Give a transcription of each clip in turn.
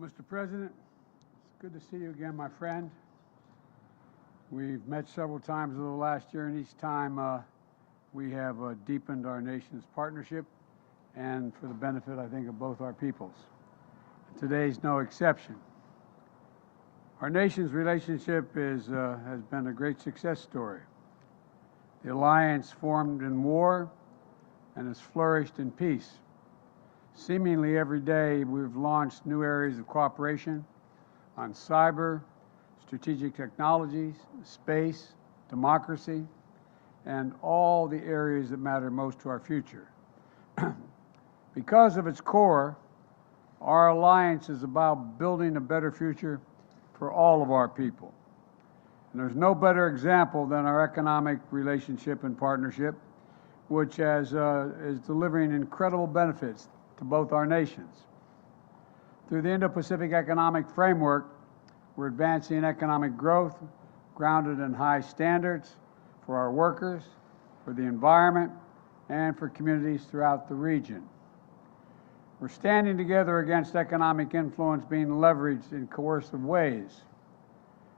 Well, Mr. President, it's good to see you again, my friend. We've met several times over the last year, and each time we have deepened our nation's partnership, and for the benefit, I think, of both our peoples. Today's no exception. Our nation's relationship has been a great success story. The alliance formed in war and has flourished in peace. Seemingly every day, we've launched new areas of cooperation on cyber, strategic technologies, space, democracy, and all the areas that matter most to our future. Because of its core, our alliance is about building a better future for all of our people. And there's no better example than our economic relationship and partnership, which is delivering incredible benefits to both our nations. Through the Indo-Pacific Economic Framework, we're advancing economic growth grounded in high standards for our workers, for the environment, and for communities throughout the region. We're standing together against economic influence being leveraged in coercive ways.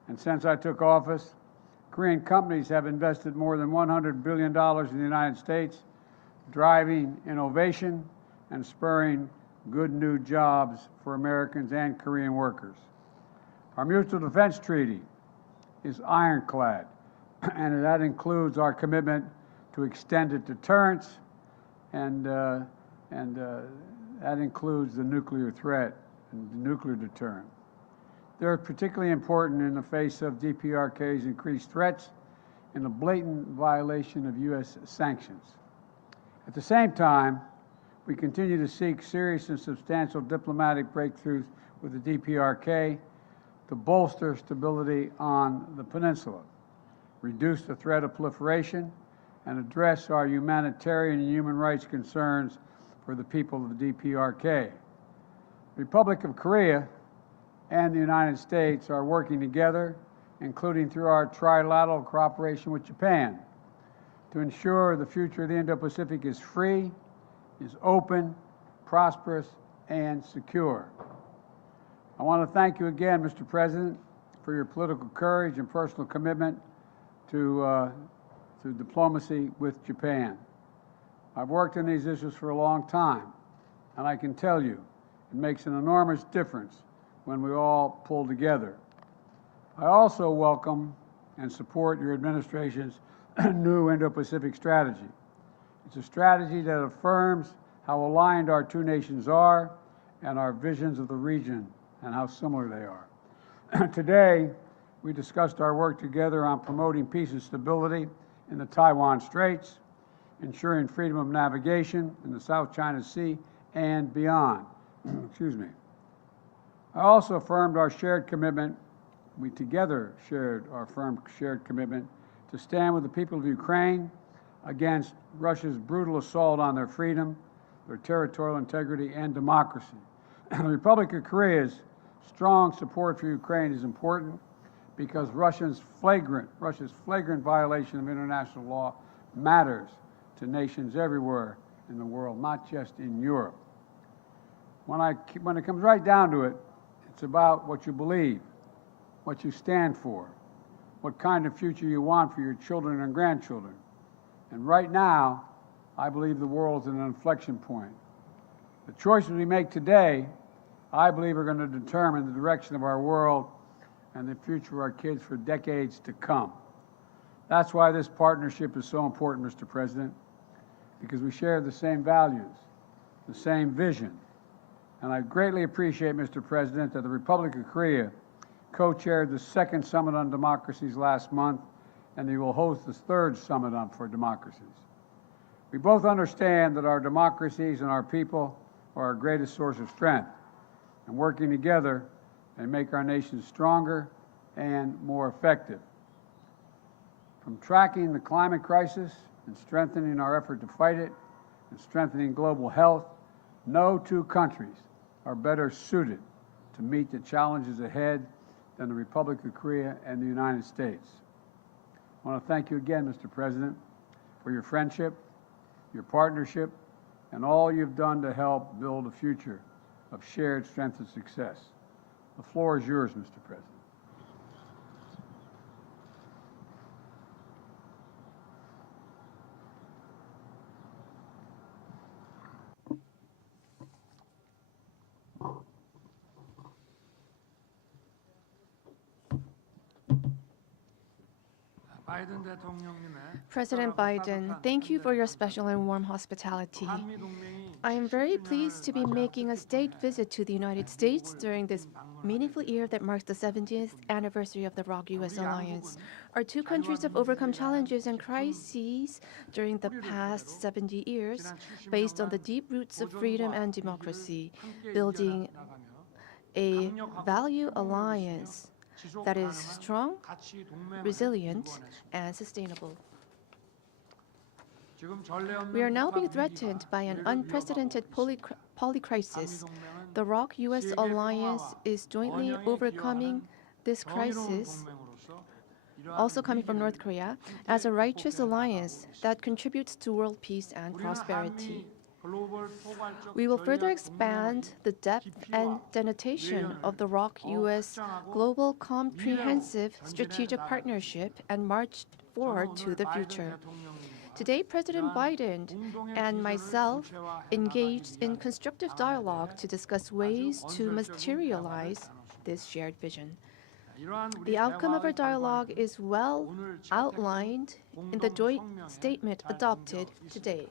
And since I took office, Korean companies have invested more than $100 billion in the United States, driving innovation and spurring good new jobs for Americans and Korean workers. Our mutual defense treaty is ironclad, and that includes our commitment to extended deterrence, and that includes the nuclear threat and the nuclear deterrent. They're particularly important in the face of DPRK's increased threats and a blatant violation of U.S. sanctions. At the same time, we continue to seek serious and substantial diplomatic breakthroughs with the DPRK to bolster stability on the peninsula, reduce the threat of proliferation, and address our humanitarian and human rights concerns for the people of the DPRK. The Republic of Korea and the United States are working together, including through our trilateral cooperation with Japan, to ensure the future of the Indo-Pacific is free, is open, prosperous, and secure. I want to thank you again, Mr. President, for your political courage and personal commitment to diplomacy with Japan. I've worked on these issues for a long time, and I can tell you it makes an enormous difference when we all pull together. I also welcome and support your administration's new Indo-Pacific strategy. It's a strategy that affirms how aligned our two nations are and our visions of the region and how similar they are. Today, we discussed our work together on promoting peace and stability in the Taiwan Straits, ensuring freedom of navigation in the South China Sea and beyond. Excuse me. I also affirmed our shared commitment, we together shared our firm shared commitment to stand with the people of Ukraine against Russia's brutal assault on their freedom, their territorial integrity, and democracy. The Republic of Korea's strong support for Ukraine is important because Russia's flagrant violation of international law matters to nations everywhere in the world, not just in Europe. When it comes right down to it, it's about what you believe, what you stand for, what kind of future you want for your children and grandchildren. And right now, I believe the world is at an inflection point. The choices we make today, I believe, are going to determine the direction of our world and the future of our kids for decades to come. That's why this partnership is so important, Mr. President, because we share the same values, the same vision. And I greatly appreciate, Mr. President, that the Republic of Korea co-chaired the second Summit on Democracies last month, and they will host the third Summit for Democracies. We both understand that our democracies and our people are our greatest source of strength, and working together, they make our nation stronger and more effective. From tracking the climate crisis and strengthening our effort to fight it and strengthening global health, no two countries are better suited to meet the challenges ahead than the Republic of Korea and the United States. I want to thank you again, Mr. President, for your friendship, your partnership, and all you've done to help build a future of shared strength and success. The floor is yours, Mr. President. President Biden, thank you for your special and warm hospitality. I am very pleased to be making a state visit to the United States during this meaningful year that marks the 70th anniversary of the ROK-US alliance. Our two countries have overcome challenges and crises during the past 70 years based on the deep roots of freedom and democracy, building a value alliance that is strong, resilient, and sustainable. We are now being threatened by an unprecedented polycrisis. The ROK-US alliance is jointly overcoming this crisis, also coming from North Korea, as a righteous alliance that contributes to world peace and prosperity. We will further expand the depth and denotation of the ROK-US Global Comprehensive Strategic Partnership and march forward to the future. Today, President Biden and myself engaged in constructive dialogue to discuss ways to materialize this shared vision. The outcome of our dialogue is well outlined in the joint statement adopted today.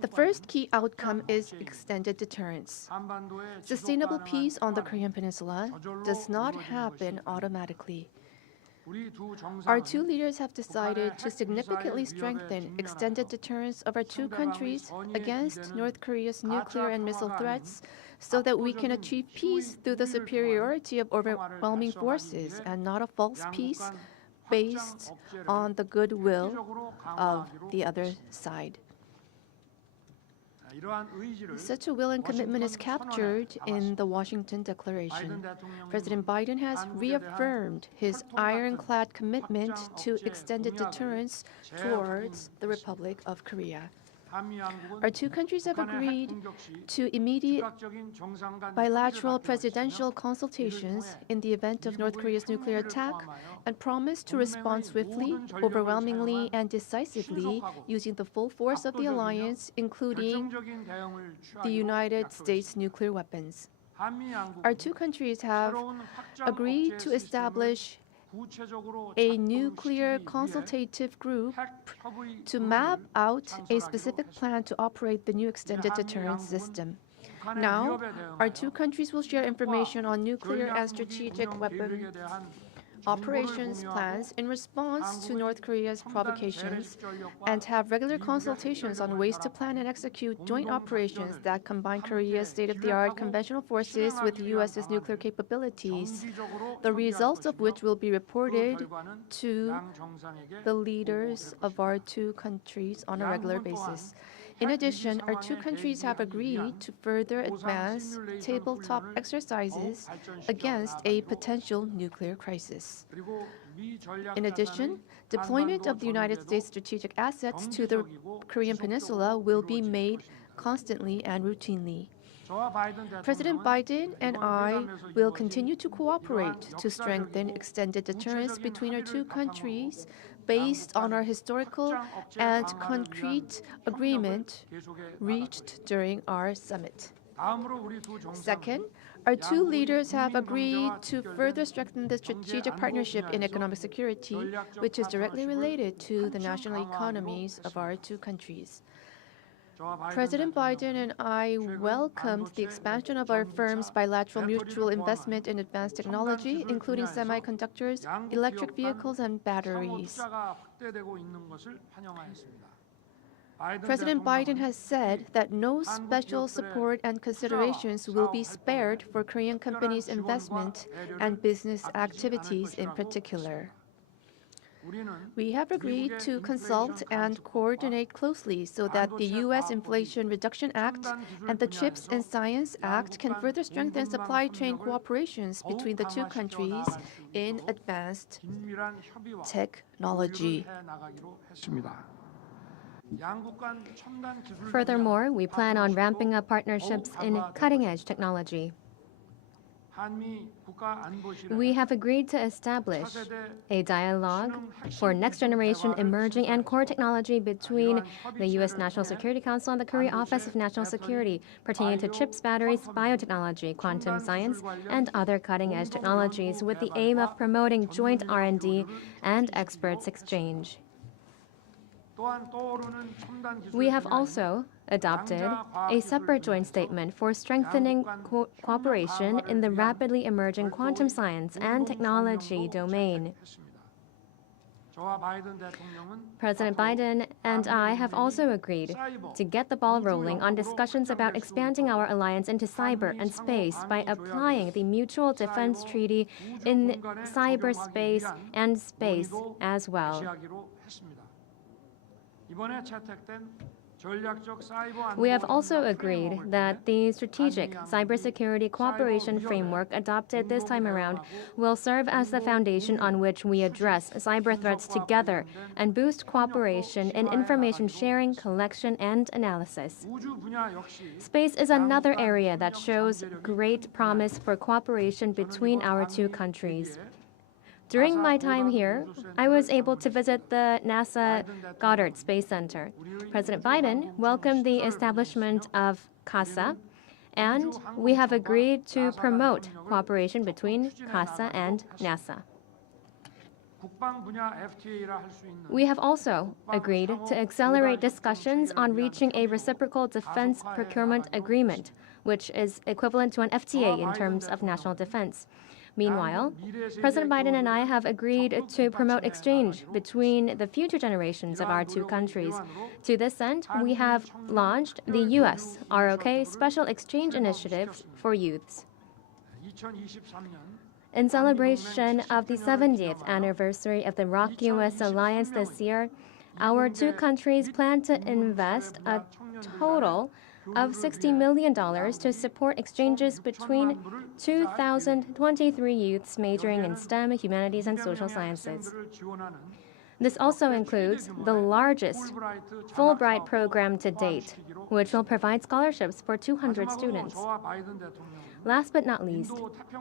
The first key outcome is extended deterrence. Sustainable peace on the Korean Peninsula does not happen automatically. Our two leaders have decided to significantly strengthen extended deterrence of our two countries against North Korea's nuclear and missile threats so that we can achieve peace through the superiority of overwhelming forces and not a false peace based on the goodwill of the other side. Such a will and commitment is captured in the Washington Declaration. President Biden has reaffirmed his ironclad commitment to extended deterrence towards the Republic of Korea. Our two countries have agreed to immediate bilateral presidential consultations in the event of North Korea's nuclear attack and promise to respond swiftly, overwhelmingly, and decisively using the full force of the alliance, including the United States nuclear weapons. Our two countries have agreed to establish a nuclear consultative group to map out a specific plan to operate the new extended deterrence system. Now, our two countries will share information on nuclear and strategic weapon operations plans in response to North Korea's provocations and have regular consultations on ways to plan and execute joint operations that combine Korea's state-of-the-art conventional forces with the U.S.'s nuclear capabilities, the results of which will be reported to the leaders of our two countries on a regular basis. In addition, our two countries have agreed to further advance tabletop exercises against a potential nuclear crisis. In addition, deployment of the United States strategic assets to the Korean Peninsula will be made constantly and routinely. President Biden and I will continue to cooperate to strengthen extended deterrence between our two countries based on our historical and concrete agreement reached during our summit. Second, our two leaders have agreed to further strengthen the strategic partnership in economic security, which is directly related to the national economies of our two countries. President Biden and I welcomed the expansion of our firms' bilateral mutual investment in advanced technology, including semiconductors, electric vehicles, and batteries. President Biden has said that no special support and considerations will be spared for Korean companies' investment and business activities in particular. We have agreed to consult and coordinate closely so that the U.S. Inflation Reduction Act and the CHIPS and Science Act can further strengthen supply chain cooperations between the two countries in advanced technology. Furthermore, we plan on ramping up partnerships in cutting-edge technology. We have agreed to establish a dialogue for next-generation emerging and core technology between the U.S. National Security Council and the Korea Office of National Security pertaining to chips, batteries, biotechnology, quantum science, and other cutting-edge technologies with the aim of promoting joint R&D and experts exchange. We have also adopted a separate joint statement for strengthening cooperation in the rapidly emerging quantum science and technology domain. President Biden and I have also agreed to get the ball rolling on discussions about expanding our alliance into cyber and space by applying the Mutual Defense Treaty in cyberspace and space as well. We have also agreed that the strategic cybersecurity cooperation framework adopted this time around will serve as the foundation on which we address cyber threats together and boost cooperation in information sharing, collection, and analysis. Space is another area that shows great promise for cooperation between our two countries. During my time here, I was able to visit the NASA Goddard Space Center. President Biden welcomed the establishment of CASA, and we have agreed to promote cooperation between CASA and NASA. We have also agreed to accelerate discussions on reaching a reciprocal defense procurement agreement, which is equivalent to an FTA in terms of national defense. Meanwhile, President Biden and I have agreed to promote exchange between the future generations of our two countries. To this end, we have launched the U.S. ROK Special Exchange Initiative for Youths. In celebration of the 70th anniversary of the ROK-U.S. alliance this year, our two countries plan to invest a total of $60 million to support exchanges between 2,023 youths majoring in STEM, humanities, and social sciences. This also includes the largest Fulbright program to date, which will provide scholarships for 200 students. Last but not least,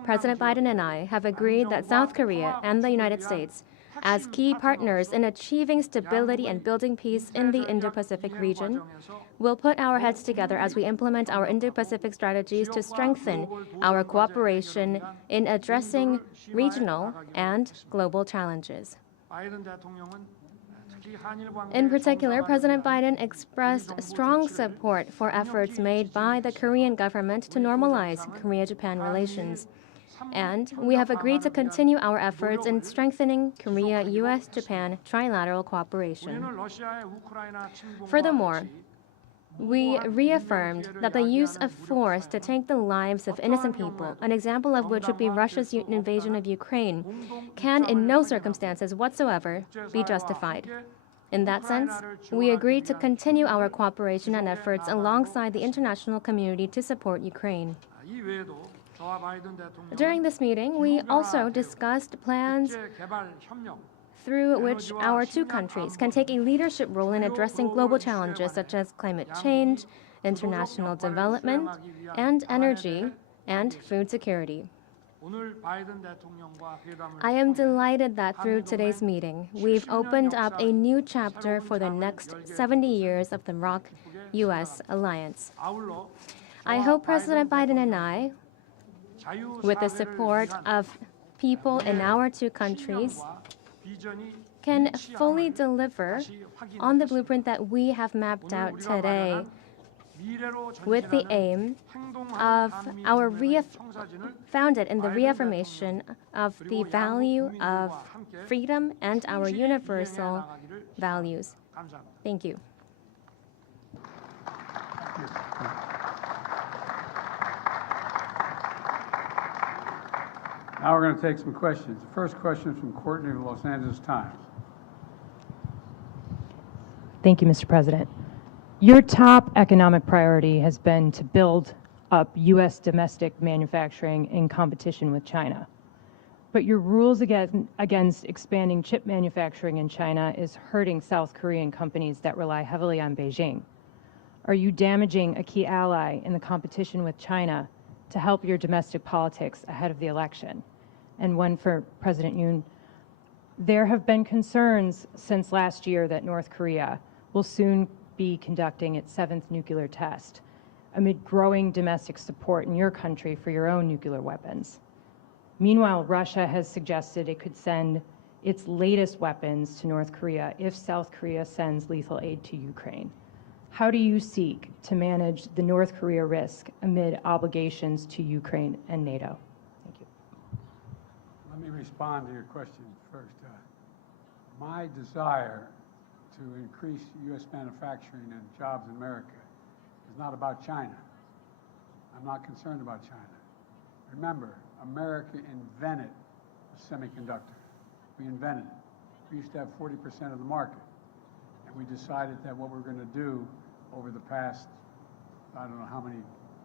President Biden and I have agreed that South Korea and the United States, as key partners in achieving stability and building peace in the Indo-Pacific region, will put our heads together as we implement our Indo-Pacific strategies to strengthen our cooperation in addressing regional and global challenges. In particular, President Biden expressed strong support for efforts made by the Korean government to normalize Korea-Japan relations. And we have agreed to continue our efforts in strengthening Korea-U.S.-Japan trilateral cooperation. Furthermore, we reaffirmed that the use of force to take the lives of innocent people, an example of which would be Russia's invasion of Ukraine, can in no circumstances whatsoever be justified. In that sense, we agreed to continue our cooperation and efforts alongside the international community to support Ukraine. During this meeting, we also discussed plans through which our two countries can take a leadership role in addressing global challenges such as climate change, international development, and energy and food security. I am delighted that through today's meeting, we've opened up a new chapter for the next 70 years of the ROK-U.S. alliance. I hope President Biden and I, with the support of people in our two countries, can fully deliver on the blueprint that we have mapped out today with the aim of founded in the reaffirmation of the value of freedom and our universal values. Thank you. Now we're going to take some questions. The first question is from Courtney of the Los Angeles Times. Thank you, Mr. President. Your top economic priority has been to build up U.S. domestic manufacturing in competition with China. But your rules against expanding chip manufacturing in China is hurting South Korean companies that rely heavily on Beijing. Are you damaging a key ally in the competition with China to help your domestic politics ahead of the election? And one for President Yoon. There have been concerns since last year that North Korea will soon be conducting its 7th nuclear test amid growing domestic support in your country for your own nuclear weapons. Meanwhile, Russia has suggested it could send its latest weapons to North Korea if South Korea sends lethal aid to Ukraine. How do you seek to manage the North Korea risk amid obligations to Ukraine and NATO? Thank you. Let me respond to your question first. My desire to increase U.S. manufacturing and jobs in America is not about China. I'm not concerned about China. Remember, America invented the semiconductor. We invented it. We used to have 40% of the market. And we decided that what we're going to do over the past, I don't know how many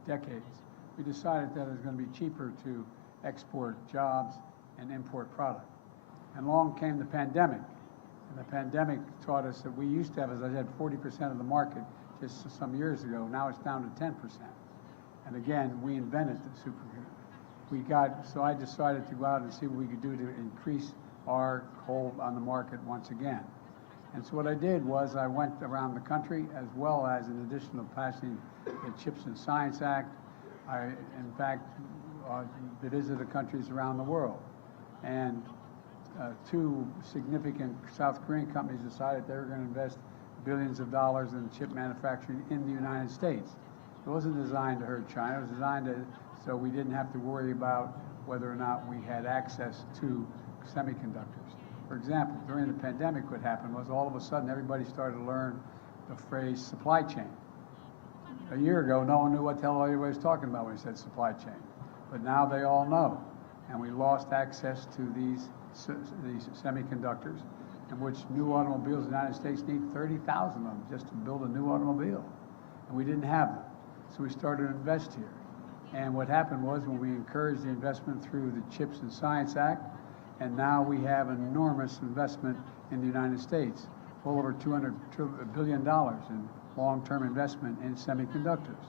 decades, we decided that it was going to be cheaper to export jobs and import product. And along came the pandemic. And the pandemic taught us that we used to have, as I said, 40% of the market just some years ago. Now it's down to 10%. And again, we invented the supercomputer. So I decided to go out and see what we could do to increase our hold on the market once again. And so what I did was I went around the country, as well as, in addition to passing the Chips and Science Act, I, in fact, visited countries around the world. And 2 significant South Korean companies decided they were going to invest billions of dollars in chip manufacturing in the United States. It wasn't designed to hurt China. It was designed so we didn't have to worry about whether or not we had access to semiconductors. For example, during the pandemic, what happened was all of a sudden everybody started to learn the phrase supply chain. A year ago, no one knew what the hell everybody was talking about when he said supply chain. But now they all know. And we lost access to these semiconductors, in which new automobiles in the United States need 30,000 of them just to build a new automobile. And we didn't have them. So we started to invest here. And what happened was, when we encouraged the investment through the Chips and Science Act, and now we have enormous investment in the United States, well over $200 billion in long-term investment in semiconductors.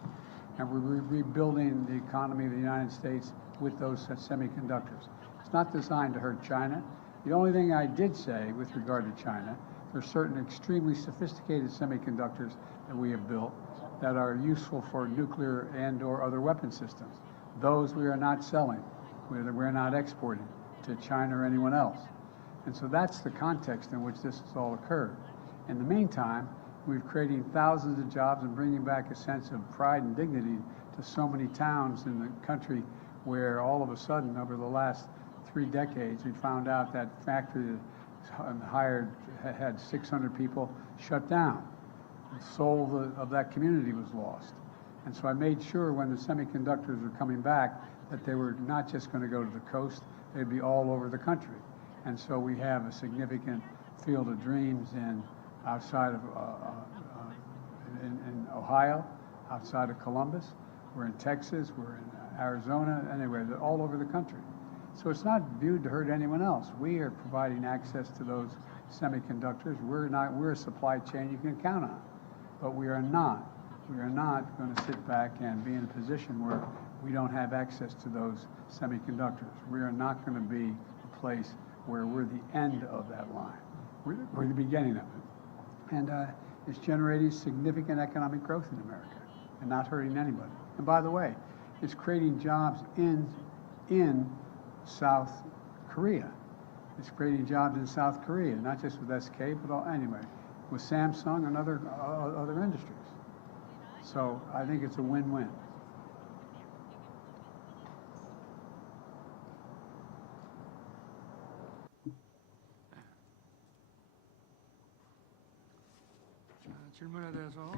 And we're rebuilding the economy of the United States with those semiconductors. It's not designed to hurt China. The only thing I did say with regard to China, there are certain extremely sophisticated semiconductors that we have built that are useful for nuclear and or other weapon systems. Those we are not selling. We're not exporting to China or anyone else. And so that's the context in which this has all occurred. In the meantime, we're creating thousands of jobs and bringing back a sense of pride and dignity to so many towns in the country where all of a sudden, over the last 3 decades, we found out that factory that had 600 people shut down. The soul of that community was lost. And so I made sure when the semiconductors were coming back that they were not just going to go to the coast, they'd be all over the country. And so we have a significant field of dreams outside of in Ohio, outside of Columbus. We're in Texas, we're in Arizona, anyway, they're all over the country. So it's not viewed to hurt anyone else. We are providing access to those semiconductors. We're a supply chain you can count on. But we are not going to sit back and be in a position where we don't have access to those semiconductors. We are not going to be a place where we're the end of that line. We're the beginning of it. And it's generating significant economic growth in America and not hurting anybody. And by the way, it's creating jobs in South Korea. It's creating jobs in South Korea, not just with SK, but anyway, with Samsung and other industries. So I think it's a win-win.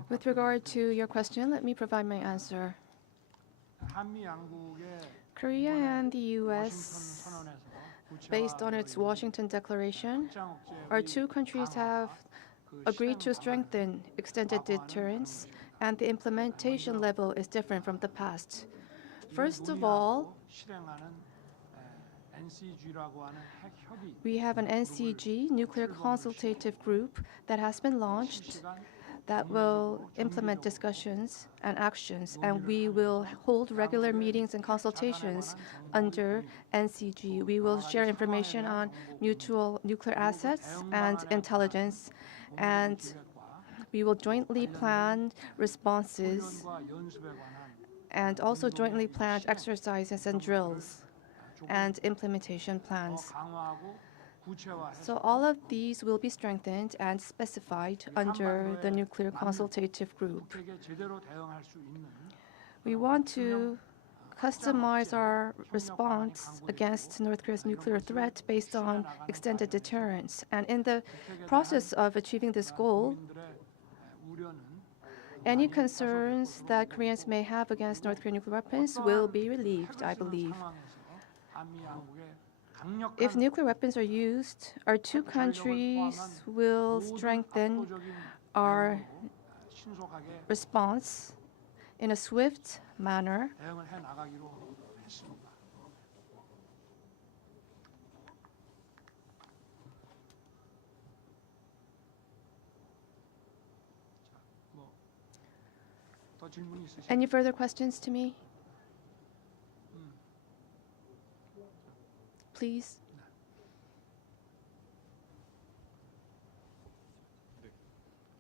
With regard to your question, let me provide my answer. Korea and the U.S., based on its Washington Declaration, our 2 countries have agreed to strengthen extended deterrence, and the implementation level is different from the past. First of all, We have an NCG, Nuclear Consultative Group, that has been launched that will implement discussions and actions, and we will hold regular meetings and consultations under NCG. We will share information on mutual nuclear assets and intelligence, and we will jointly plan responses and also jointly plan exercises and drills and implementation plans. So all of these will be strengthened and specified under the Nuclear Consultative Group. We want to customize our response against North Korea's nuclear threat based on extended deterrence. And in the process of achieving this goal, any concerns that Koreans may have against North Korean nuclear weapons will be relieved, I believe. If nuclear weapons are used, our two countries will strengthen our response in a swift manner. Any further questions to me? Please.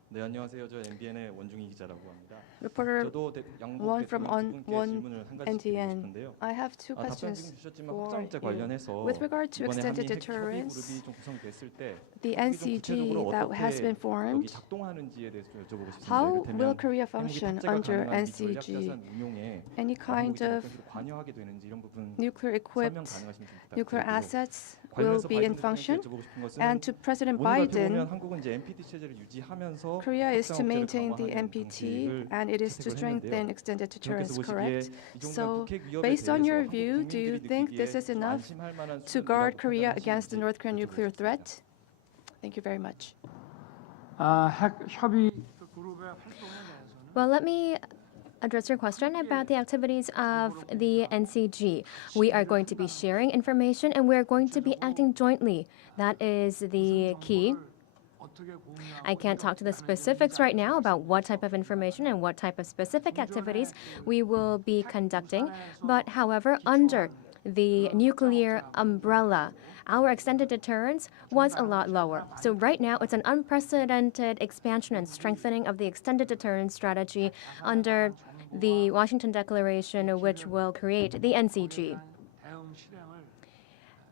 네, 안녕하세요. 저 MBN의 원중희 기자라고 합니다. Reporter 저도 양국 Won from 대통령 두 분께 질문을 한 가지 드리고 NTN. 싶은데요. I have two 답변 questions 지금 주셨지만 for 확장제 you. 관련해서 With regard to 이번에 extended 한미 deterrence, 그룹이 좀 구성됐을 때 the NCG that has been 여기 formed, 작동하는지에 대해서 좀 여쭤보고 싶습니다. how will 이를테면 Korea 핵무기 function 탑재가 under 가능한 NCG? 미전략자산 운용에 Any kind of 관여하게 되는지 이런 부분 nuclear 설명 equipped 가능하시면 좀 nuclear 부탁드리고요. assets will 관련해서 be in 바이든 function. 대통령께 여쭤보고 싶은 것은 And to President 오늘 발표 Biden, 보면 한국은 이제 NPT 체제를 유지하면서 Korea is to 확장 억제를 maintain the 강화하는 NPT 방식을 and it is to 채택을 strengthen 했는데요. extended deterrence, 보시기에 correct? 이 정도면 So, 북핵 위협에 based on your 대해서 view, 한국 do you 국민들이 think 느끼기에 this is 좀 enough 안심할 만한 to 수준이라고 guard Korea against the 판단하시는지 North Korean nuclear 여쭤보겠습니다. threat? Thank you very much. 핵 협의 Well, let me address your question about the activities of the NCG. We are going to be sharing information and we are going to be acting jointly. That is the key. I can't talk to the specifics right now about what type of information and what type of specific activities we will be conducting. But however, under the nuclear umbrella, our extended deterrence was a lot lower. So right now, it's an unprecedented expansion and strengthening of the extended deterrence strategy under the Washington Declaration, which will create the NCG.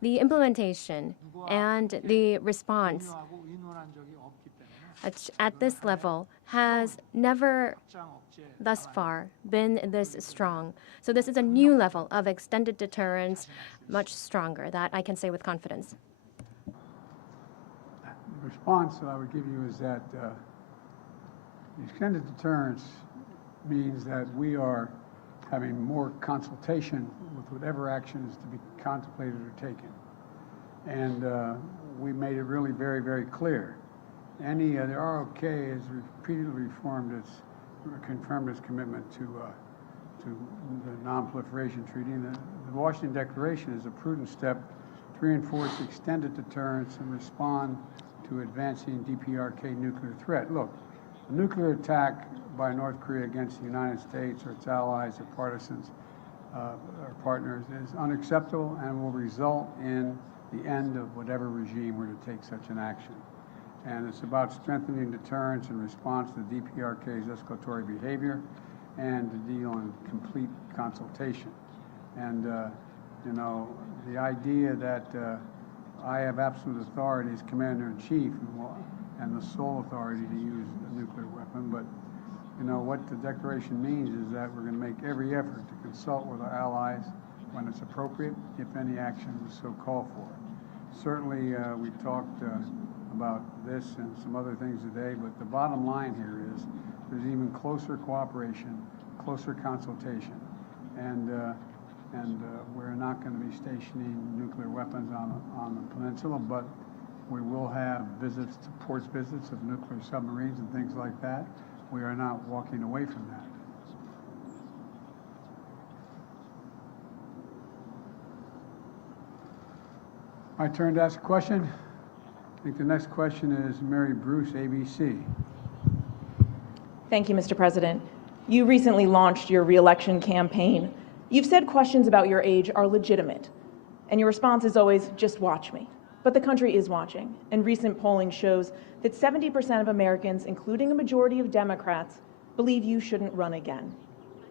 The implementation and the response at this level has never thus far been this strong. So this is a new level of extended deterrence, much stronger, that I can say with confidence. The response that I would give you is that extended deterrence means that we are having more consultation with whatever action is to be contemplated or taken. And we made it really very, very clear. The ROK has repeatedly confirmed its commitment to the Non-Proliferation Treaty. And the Washington Declaration is a prudent step to reinforce extended deterrence and respond to advancing DPRK nuclear threat. Look, a nuclear attack by North Korea against the United States or its allies or partisans or partners is unacceptable and will result in the end of whatever regime were to take such an action. And it's about strengthening deterrence in response to DPRK's escalatory behavior and to deal in complete consultation. And, you know, the idea that I have absolute authority as Commander-in-Chief and the sole authority to use a nuclear weapon, but, you know, what the declaration means is that we're going to make every effort to consult with our allies when it's appropriate, if any action is so called for. Certainly, we talked about this and some other things today, but the bottom line here is there's even closer cooperation, closer consultation, and we're not going to be stationing nuclear weapons on the peninsula, but we will have visits, ports visits of nuclear submarines and things like that. We are not walking away from that. My turn to ask a question. I think the next question is Mary Bruce, ABC. Thank you, Mr. President. You recently launched your re-election campaign. You've said questions about your age are legitimate, and your response is always, just watch me. But the country is watching, and recent polling shows that 70% of Americans, including a majority of Democrats, believe you shouldn't run again.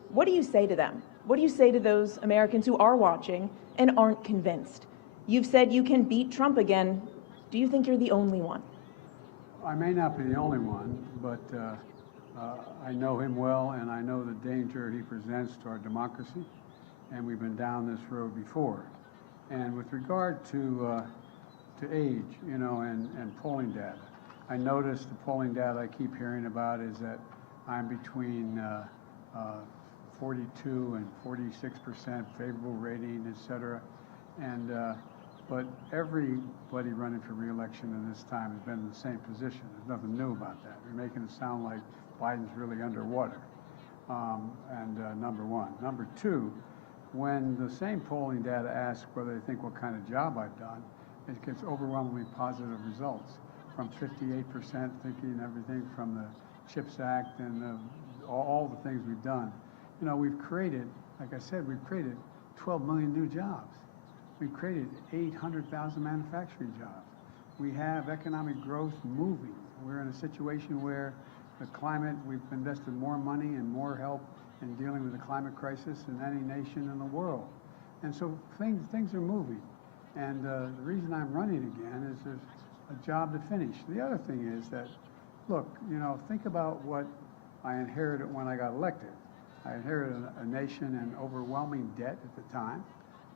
What do you say to them? What do you say to those Americans who are watching and aren't convinced? You've said you can beat Trump again. Do you think you're the only one? I may not be the only one, but I know him well, and I know the danger he presents to our democracy, and we've been down this road before. And with regard to age, you know, and polling data, I noticed the polling data I keep hearing about is that I'm between 42 and 46% favorable rating, et cetera. And but everybody running for re-election in this time has been in the same position. There's nothing new about that. You're making it sound like Biden's really underwater. Number one. Number two, when the same polling data asks whether they think what kind of job I've done, it gets overwhelmingly positive results. From 58% thinking everything from the CHIPS Act and all the things we've done. You know, we've created, like I said, we've created 12 million new jobs. We've created 800,000 manufacturing jobs. We have economic growth moving. We're in a situation where the climate, we've invested more money and more help in dealing with the climate crisis than any nation in the world. And so things are moving. And the reason I'm running again is there's a job to finish. The other thing is that, look, you know, think about what I inherited when I got elected. I inherited a nation in overwhelming debt at the time,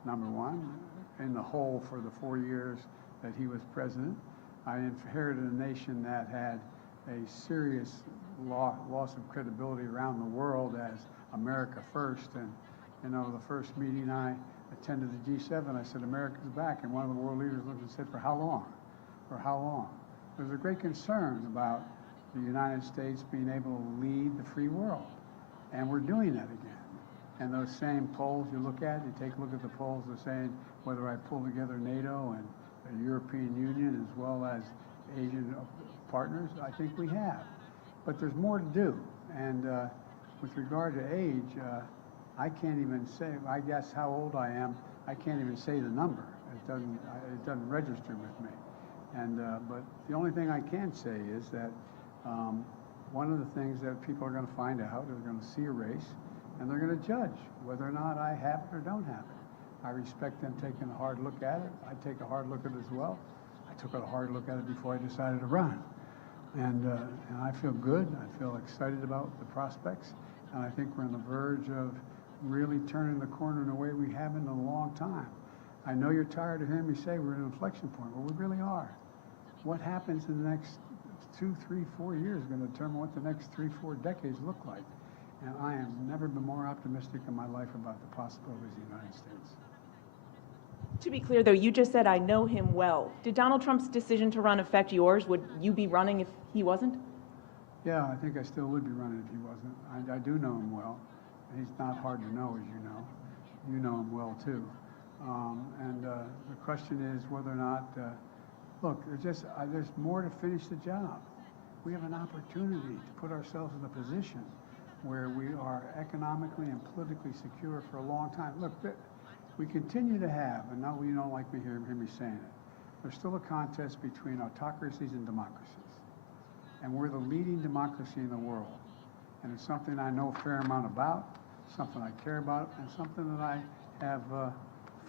number one, in the hole for the 4 years that he was president. I inherited a nation that had a serious loss of credibility around the world as America first. And, you know, the first meeting I attended the G7, I said, America's back. And one of the world leaders looked and said, for how long? For how long? There was a great concern about the United States being able to lead the free world. And we're doing that again. And those same polls you look at, you take a look at the polls, they're saying whether I pull together NATO and the European Union as well as Asian partners, I think we have. But there's more to do. And with regard to age, I can't even say, I guess how old I am, I can't even say the number. It doesn't register with me. And but the only thing I can say is that one of the things that people are going to find out, they're going to see a race, and they're going to judge whether or not I have it or don't have it. I respect them taking a hard look at it. I take a hard look at it as well. I took a hard look at it before I decided to run. And I feel good. I feel excited about the prospects. And I think we're on the verge of really turning the corner in a way we haven't in a long time. I know you're tired of hearing me say we're at an inflection point. Well, we really are. What happens in the next 2, 3, 4 years is going to determine what the next 3, 4 decades look like. And I have never been more optimistic in my life about the possibilities of the United States. To be clear, though, you just said, I know him well. Did Donald Trump's decision to run affect yours? Would you be running if he wasn't? Yeah, I think I still would be running if he wasn't. I do know him well. He's not hard to know, as you know. You know him well, too. The question is whether or not, look, there's more to finish the job. We have an opportunity to put ourselves in a position where we are economically and politically secure for a long time. Look, we continue to have, and now you don't like me hear me saying it, there's still a contest between autocracies and democracies. And we're the leading democracy in the world. And it's something I know a fair amount about, something I care about, and something that I have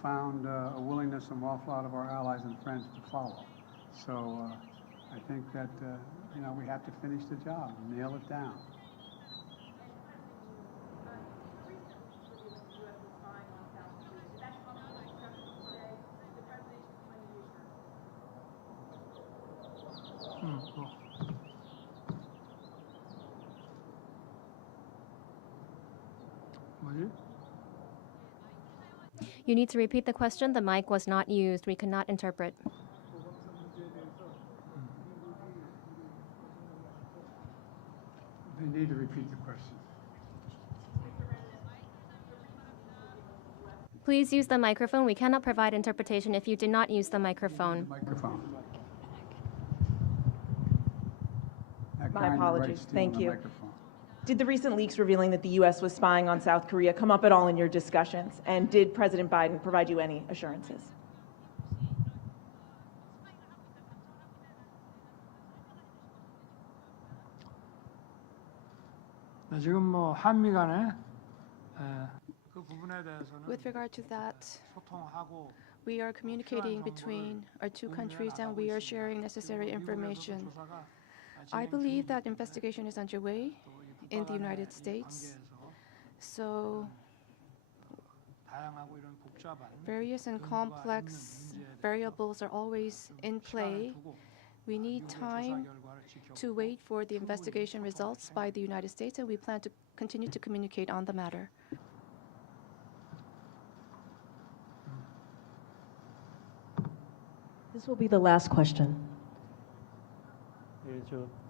found a willingness from an awful lot of our allies and friends to follow. So I think that, you know, we have to finish the job, nail it down. You need to repeat the question. The mic was not used. We could not interpret. They need to repeat the question. Please use the microphone. We cannot provide interpretation if you do not use the microphone. Microphone. My apologies. Thank you. Microphone. Did the recent leaks revealing that the U.S. was spying on South Korea come up at all in your discussions? And did President Biden provide you any assurances? 네, 지금 뭐 한미 간에 그 부분에 대해서는 With regard to that, 소통하고 we are communicating between our two countries and we are sharing necessary information. I believe that investigation is underway in the United States. So 다양하고 이런 복잡한 various and complex variables are always in play. We need time to wait for the investigation results by the United States, and we plan to continue to communicate on the matter. This will be the last question. 예,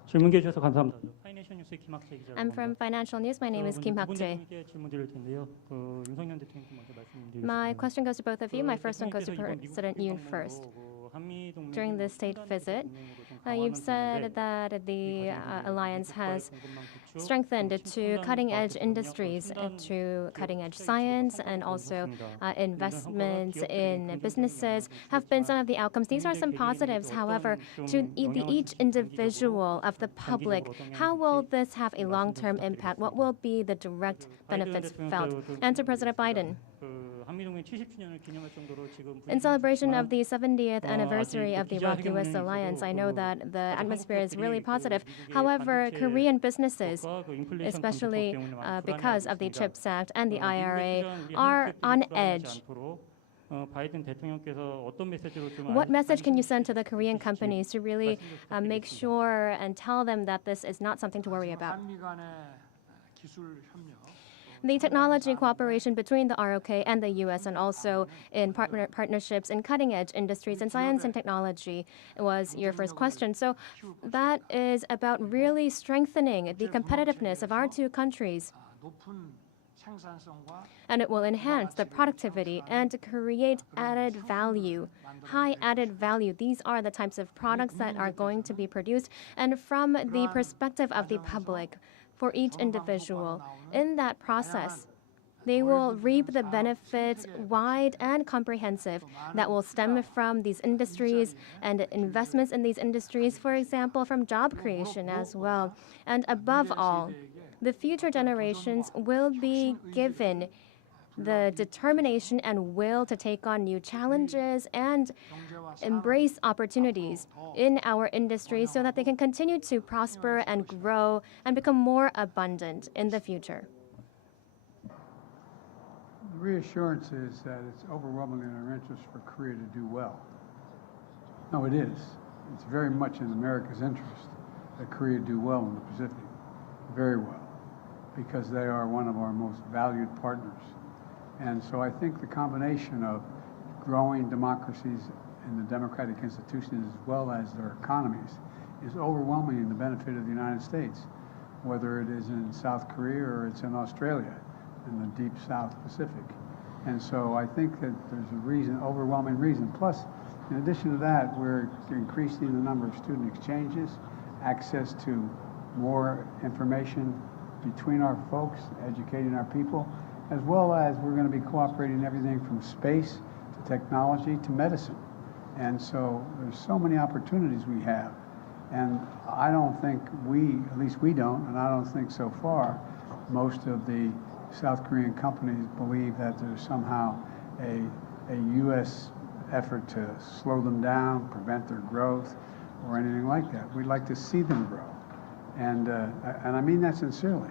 질문해 주셔서 감사합니다. 파이낸셜 뉴스의 김학재 기자입니다. I'm from Financial News. My name is Kim Hak-jae. 질문 드릴 텐데요. 윤석열 대통령께 먼저 말씀드리겠습니다. My question goes to both of you. My first one goes to President Yoon first. During the state visit, you've said that the alliance has strengthened to cutting-edge industries, to cutting-edge science, and also investments in businesses have been some of the outcomes. These are some positives. However, to each individual of the public, how will this have a long-term impact? What will be the direct benefits felt? And to President Biden. In celebration of the 70th anniversary of the Iraq-US alliance, I know that the atmosphere is really positive. However, Korean businesses, especially because of the CHIPS Act and the IRA, are on edge. What message can you send to the Korean companies to really make sure and tell them that this is not something to worry about? The technology cooperation between the ROK and the U.S. and also in partnerships in cutting-edge industries and science and technology was your first question. So that is about really strengthening the competitiveness of our two countries. And it will enhance the productivity and create added value, high added value. These are the types of products that are going to be produced. And from the perspective of the public, for each individual, in that process, they will reap the benefits wide and comprehensive that will stem from these industries and investments in these industries, for example, from job creation as well. And above all, the future generations will be given the determination and will to take on new challenges and embrace opportunities in our industry so that they can continue to prosper and grow and become more abundant in the future. The reassurance is that it's overwhelmingly in our interest for Korea to do well. No, it is. It's very much in America's interest that Korea do well in the Pacific, very well, because they are one of our most valued partners. And so I think the combination of growing democracies and the democratic institutions as well as their economies is overwhelming in the benefit of the United States, whether it is in South Korea or it's in Australia, in the deep South Pacific. And so I think that there's a reason, overwhelming reason. Plus, in addition to that, we're increasing the number of student exchanges, access to more information between our folks, educating our people, as well as we're going to be cooperating everything from space to technology to medicine. And so there's so many opportunities we have. And I don't think at least we don't, and I don't think so far, most of the South Korean companies believe that there's somehow a U.S. effort to slow them down, prevent their growth, or anything like that. We'd like to see them grow. And I mean that sincerely.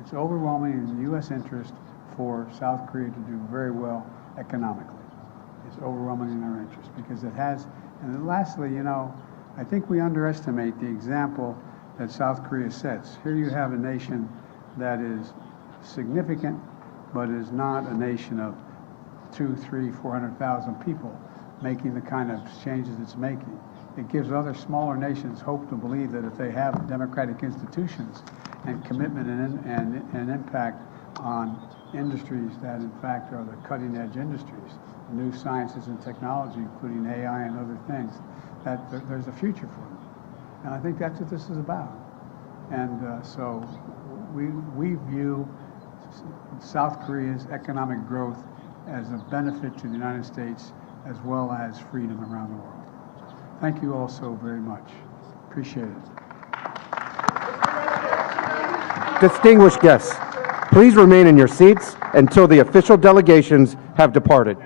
It's overwhelming in the U.S. interest for South Korea to do very well economically. It's overwhelming in our interest because it has. And then lastly, I think we underestimate the example that South Korea sets. Here you have a nation that is significant, but is not a nation of 200,000, 300,000, 400,000 people making the kind of changes it's making. It gives other smaller nations hope to believe that if they have democratic institutions and commitment and impact on industries that, in fact, are the cutting-edge industries, new sciences and technology, including AI and other things, that there's a future for them. And I think that's what this is about. And so we view South Korea's economic growth as a benefit to the United States as well as freedom around the world. Thank you all so very much. Appreciate it. Distinguished guests, please remain in your seats until the official delegations have departed.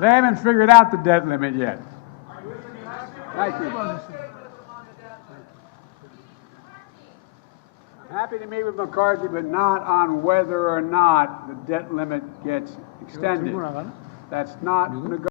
They haven't figured out the debt limit yet. Thank you. I'm happy to meet with McCarthy, but not on whether or not the debt limit gets extended. That's not negotiable.